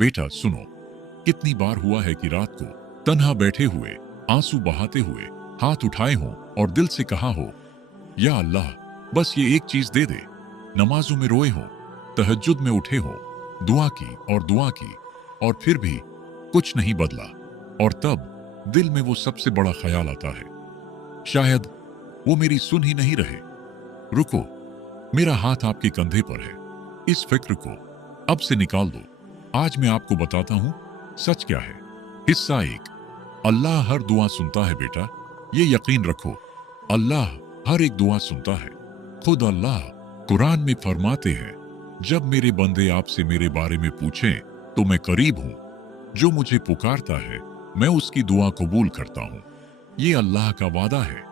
बेटा सुनो, कितनी बार हुआ है कि रात को तन्हा बैठे हुए, आंसू बहाते हुए हाथ उठाए हों और दिल से कहा हो, या अल्लाह बस ये एक चीज दे दे। नमाजों में रोए हों, तहज्जुद में उठे हों, दुआ की और फिर भी कुछ नहीं बदला। और तब दिल में वो सबसे बड़ा ख्याल आता है, शायद वो मेरी सुन ही नहीं रहे। रुको, मेरा हाथ आपके कंधे पर है, इस फिक्र को अब से निकाल दो। आज मैं आपको बताता हूं सच क्या है। हिस्सा 1, अल्लाह हर दुआ सुनता है बेटा, ये यकीन रखो। अल्लाह हर एक दुआ सुनता है। खुद अल्लाह कुरान में फरमाते हैं, जब मेरे बंदे आपसे मेरे बारे में पूछें तो मैं करीब हूं, जो मुझे पुकारता है मैं उसकी दुआ कबूल करता हूं। ये अल्लाह का वादा है।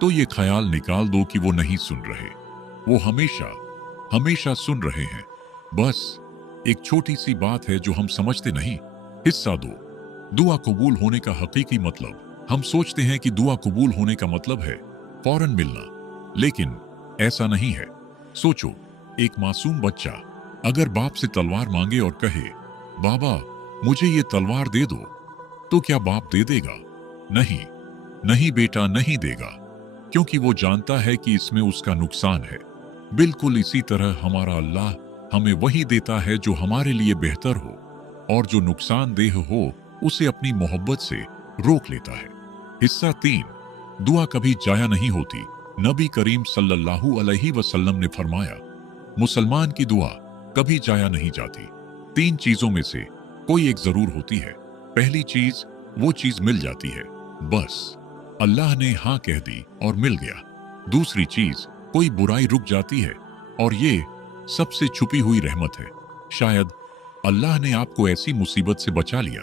तो ये ख्याल निकाल दो कि वो नहीं सुन रहे, वो हमेशा हमेशा सुन रहे हैं। बस एक छोटी सी बात है जो हम समझते नहीं। हिस्सा 2, दुआ कबूल होने का हकीकी मतलब। हम सोचते हैं कि दुआ कबूल होने का मतलब है फौरन मिलना, लेकिन ऐसा नहीं है। सोचो, एक मासूम बच्चा अगर बाप से तलवार मांगे और कहे, बाबा मुझे ये तलवार दे दो, तो क्या बाप दे देगा? नहीं, नहीं बेटा, नहीं देगा, क्योंकि वो जानता है कि इसमें उसका नुकसान है। बिल्कुल इसी तरह हमारा अल्लाह हमें वही देता है जो हमारे लिए बेहतर हो, और जो नुकसानदेह हो उसे अपनी मोहब्बत से रोक लेता है। हिस्सा 3, दुआ कभी जाया नहीं होती। नबी करीम सल्लल्लाहु अलैहि वसल्लम ने फरमाया, मुसलमान की दुआ कभी जाया नहीं जाती। 3 चीजों में से कोई एक जरूर होती है। पहली चीज, वो चीज मिल जाती है, बस अल्लाह ने हाँ कह दी और मिल गया। दूसरी चीज, कोई बुराई रुक जाती है, और ये सबसे छुपी हुई रहमत है। शायद अल्लाह ने आपको ऐसी मुसीबत से बचा लिया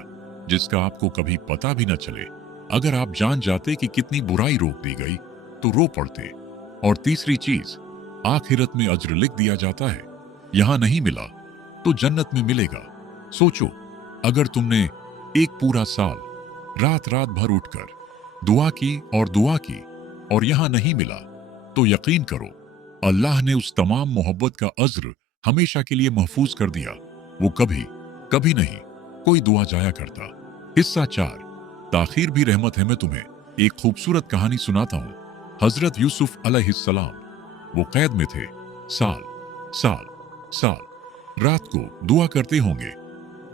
जिसका आपको कभी पता भी न चले। अगर आप जान जाते कि कितनी बुराई रोक दी गई तो रो पड़ते। और तीसरी चीज, आखिरत में अज्र लिख दिया जाता है। यहां नहीं मिला तो जन्नत में मिलेगा। सोचो, अगर तुमने एक पूरा साल रात रात भर उठकर दुआ की और यहां नहीं मिला, तो यकीन करो अल्लाह ने उस तमाम मोहब्बत का अज्र हमेशा के लिए महफूज कर दिया। वो कभी कभी नहीं कोई दुआ जाया करता। हिस्सा 4, ताखीर भी रहमत है। मैं तुम्हें एक खूबसूरत कहानी सुनाता हूं। हजरत यूसुफ अलैहिस्सलाम, वो कैद में थे। साल साल साल रात को दुआ करते होंगे,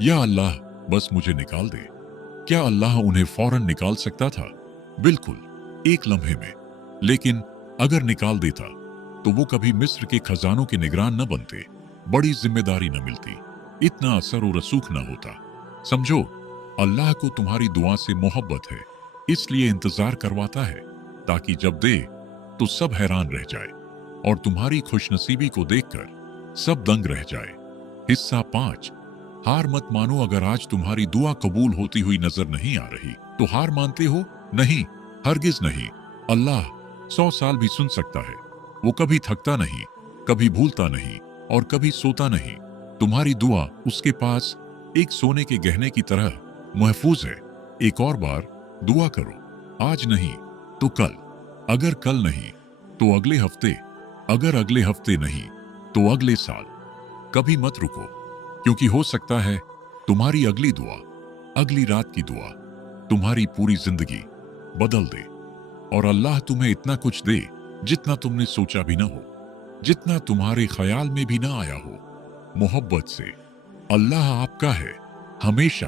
या अल्लाह बस मुझे निकाल दे। क्या अल्लाह उन्हें फौरन निकाल सकता था? बिल्कुल, एक लम्हे में। लेकिन अगर निकाल देता तो वो कभी मिस्र के खजानों के निगरान न बनते, बड़ी जिम्मेदारी न मिलती, इतना असर और रसूख न होता। समझो, अल्लाह को तुम्हारी दुआ से मोहब्बत है, इसलिए इंतजार करवाता है, ताकि जब दे तो सब हैरान रह जाए और तुम्हारी खुशनसीबी को देखकर सब दंग रह जाए। हिस्सा 5, हार मत मानो। अगर आज तुम्हारी दुआ कबूल होती हुई नजर नहीं आ रही तो हार मानते हो? नहीं, हरगिज नहीं। अल्लाह 100 साल भी सुन सकता है। वो कभी थकता नहीं, कभी भूलता नहीं और कभी सोता नहीं। तुम्हारी दुआ उसके पास एक सोने के गहने की तरह महफूज है। एक और बार दुआ करो, आज नहीं तो कल, अगर कल नहीं तो अगले हफ्ते, अगर अगले हफ्ते नहीं तो अगले साल। कभी मत रुको, क्योंकि हो सकता है तुम्हारी अगली दुआ, अगली रात की दुआ तुम्हारी पूरी जिंदगी बदल दे। और अल्लाह तुम्हें इतना कुछ दे जितना तुमने सोचा भी ना हो, जितना तुम्हारे ख्याल में भी ना आया हो। मोहब्बत से, अल्लाह आपका है, हमेशा